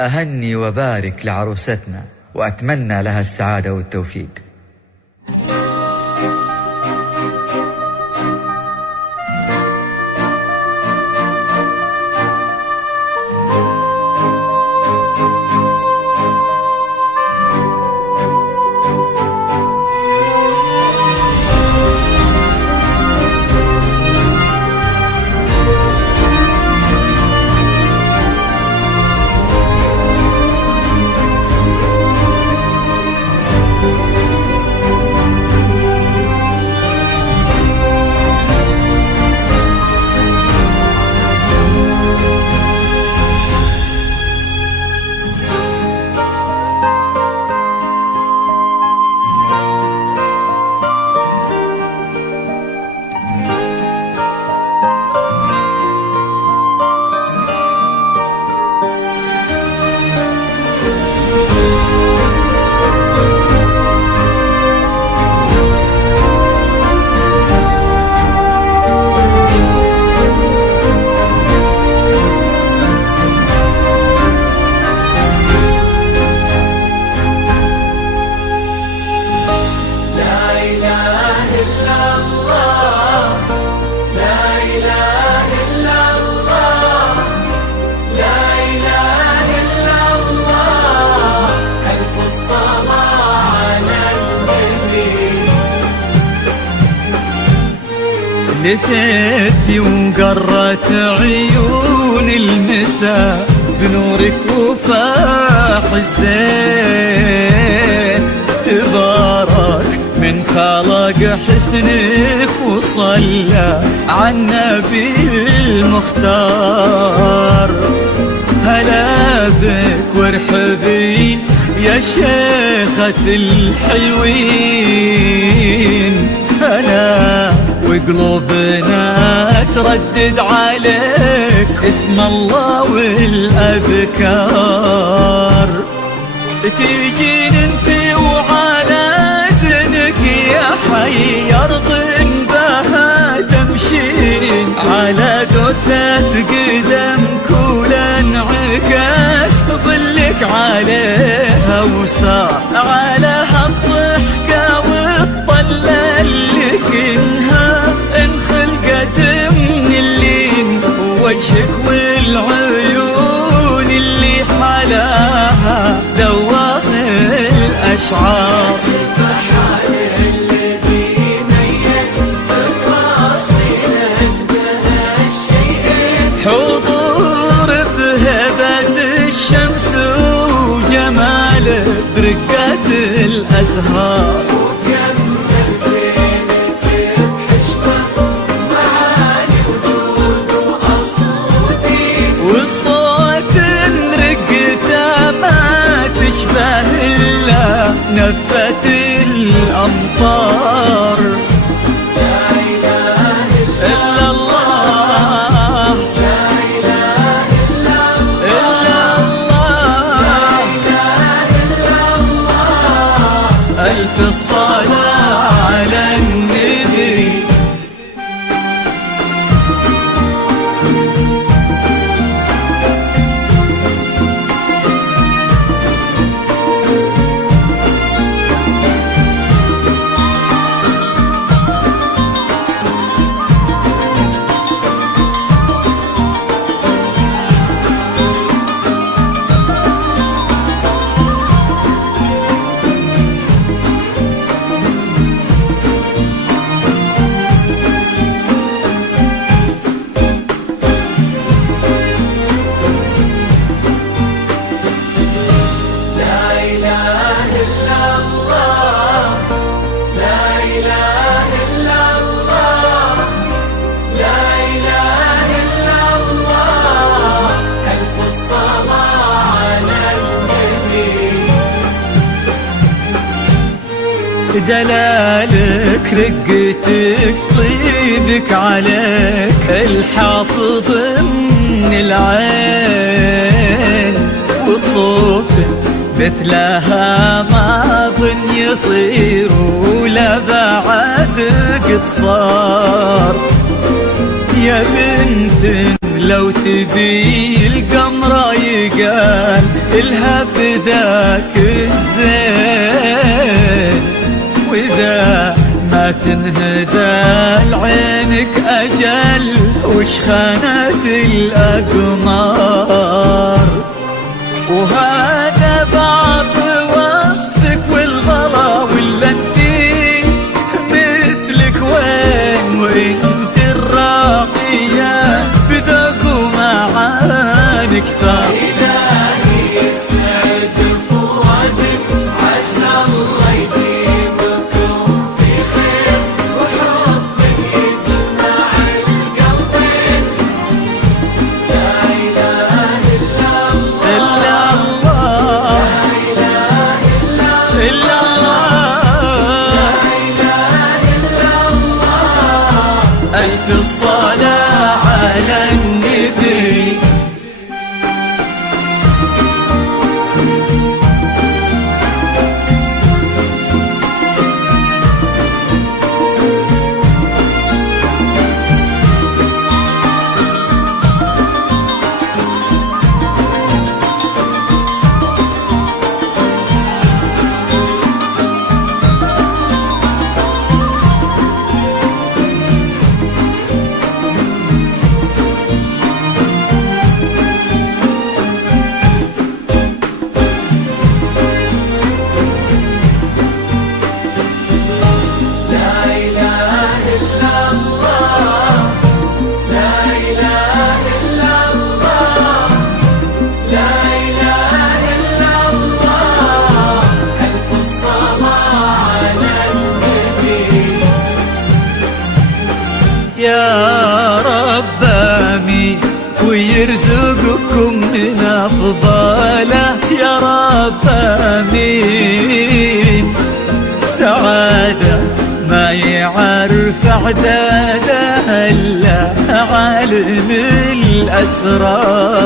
أهني وبارك لعروستنا وأتمنى لها السعادة والتوفيق. لثيتي وقرت عيون المساء بنورك وفاح الزين، تبارك من خلق حسنك وصلى على النبي المختار. هلا بك وارحبي يا شيخة الحلوين، هلا وقلوبنا تردد عليك اسم الله والأذكار. تيجين انت وعلى زنك يا حي أرض بها تمشين، على دوسة قدمك ولانعكاس ظلك عليها وصار على هالضحكة والطلة اللي كنها انخلقت من اللين، وجهك والعيون اللي حلاها ذواق الأشعار. حضور بهبة الشمس وجماله برقة الأزهار، والصوت رقته ما تشبه إلا نفة الأمطار. ألف الصلاة على النبي. دلالك رقتك طيبك عليك الحافظ من العين، وصوفك مثلها ما ظن يصير ولا بعد قد صار. يا بنت لو تبي القمر يقال كلها فداك الزين، وإذا ما تنهدى لعينك أجل وش خانت الأقمار. وهذا بعض وصفك والغلا، ولا انتي مثلك وين، وانت الراقية بذوق ومعاني كثار. إلهي يسعد فؤادك، عسى الله يديمكم في خير، وحب يجمع القلبين. لا إله إلا الله، إلا الله، لا إله إلا إلا الله، لا إله إلا الله. ألف الصلاة على النبي. يا رب آمين ويرزقكم من أفضاله، يا رب آمين. سعادة ما يعرف عدادها إلا عالم الأسرار،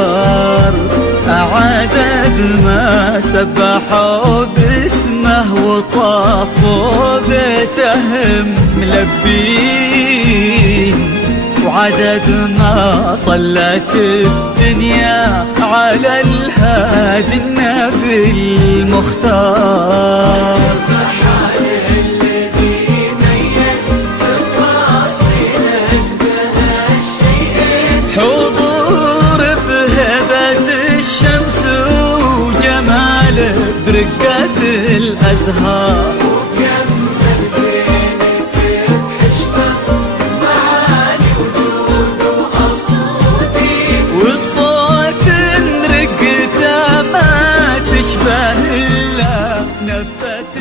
عدد ما سبحوا باسمه وطافوا بيتهم ملبين، وعدد ما صلت الدنيا على الهادي النبي المختار. حضور بهبة الشمس وجماله برقة الأزهار، وكمل زينك بحشمة معاني وجود وأصوتي، والصوت رقته ما تشبه إلا نفة